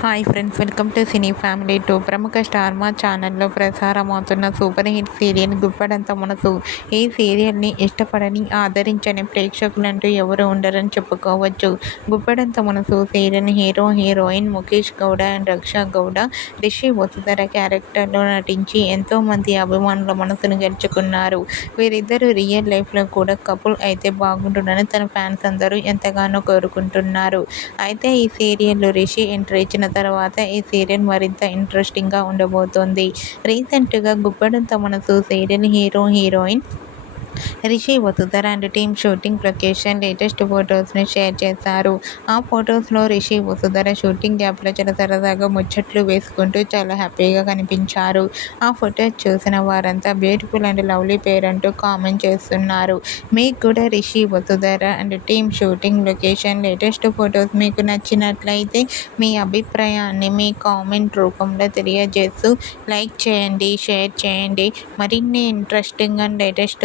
Hi friends welcome to cine family two. ప్రముఖ star Maa ఛానల్లో ప్రసారమవుతున్న super hit serial Guppedantha Manasu. ఈ సీరియల్ని ఇష్టపడని ఆదరించని ప్రేక్షకులంటూ ఎవరు ఉండరని చెప్పుకోవచ్చు. Guppedantha Manasu serial hero heroine Mukesh Gowda and Raksha Gowda Rishi Vasudhara క్యారెక్టర్లో నటించి ఎంతోమంది అభిమానుల మనసును గెలుచుకున్నారు. వీరిద్దరూ రియల్ లైఫ్లో కూడా కపుల్ అయితే బాగుంటుందని తన ఫ్యాన్స్ అందరూ ఎంతగానో కోరుకుంటున్నారు. అయితే ఈ సీరియల్లో రిషి ఎంట్రీ ఇచ్చిన తర్వాత ఈ సీరియల్ మరింత ఇంట్రెస్టింగ్గా ఉండబోతోంది. రీసెంట్గా Guppedantha Manasu serial hero heroine Rishi Vasudhara and team shooting location latest ఫొటోస్ని షేర్ చేశారు. ఆ ఫొటోస్లో రిషి వసుధర షూటింగ్ గ్యాప్లో చాలా సరదాగా ముచ్చట్లు వేసుకుంటూ చాలా హ్యాపీగా కనిపించారు. ఆ ఫొటోస్ చూసిన వారంతా బ్యూటిఫుల్ అండ్ లవ్లీ పేర్ అంటూ కామెంట్ చేస్తున్నారు. మీకు కూడా Rishi Vasudhara and team shooting location latest photos మీకు నచ్చినట్లయితే మీ అభిప్రాయాన్ని మీ కామెంట్ రూపంలో తెలియజేస్తూ లైక్ చేయండి షేర్ చేయండి. మరిన్ని ఇంట్రెస్టింగ్ అండ్ లేటెస్ట్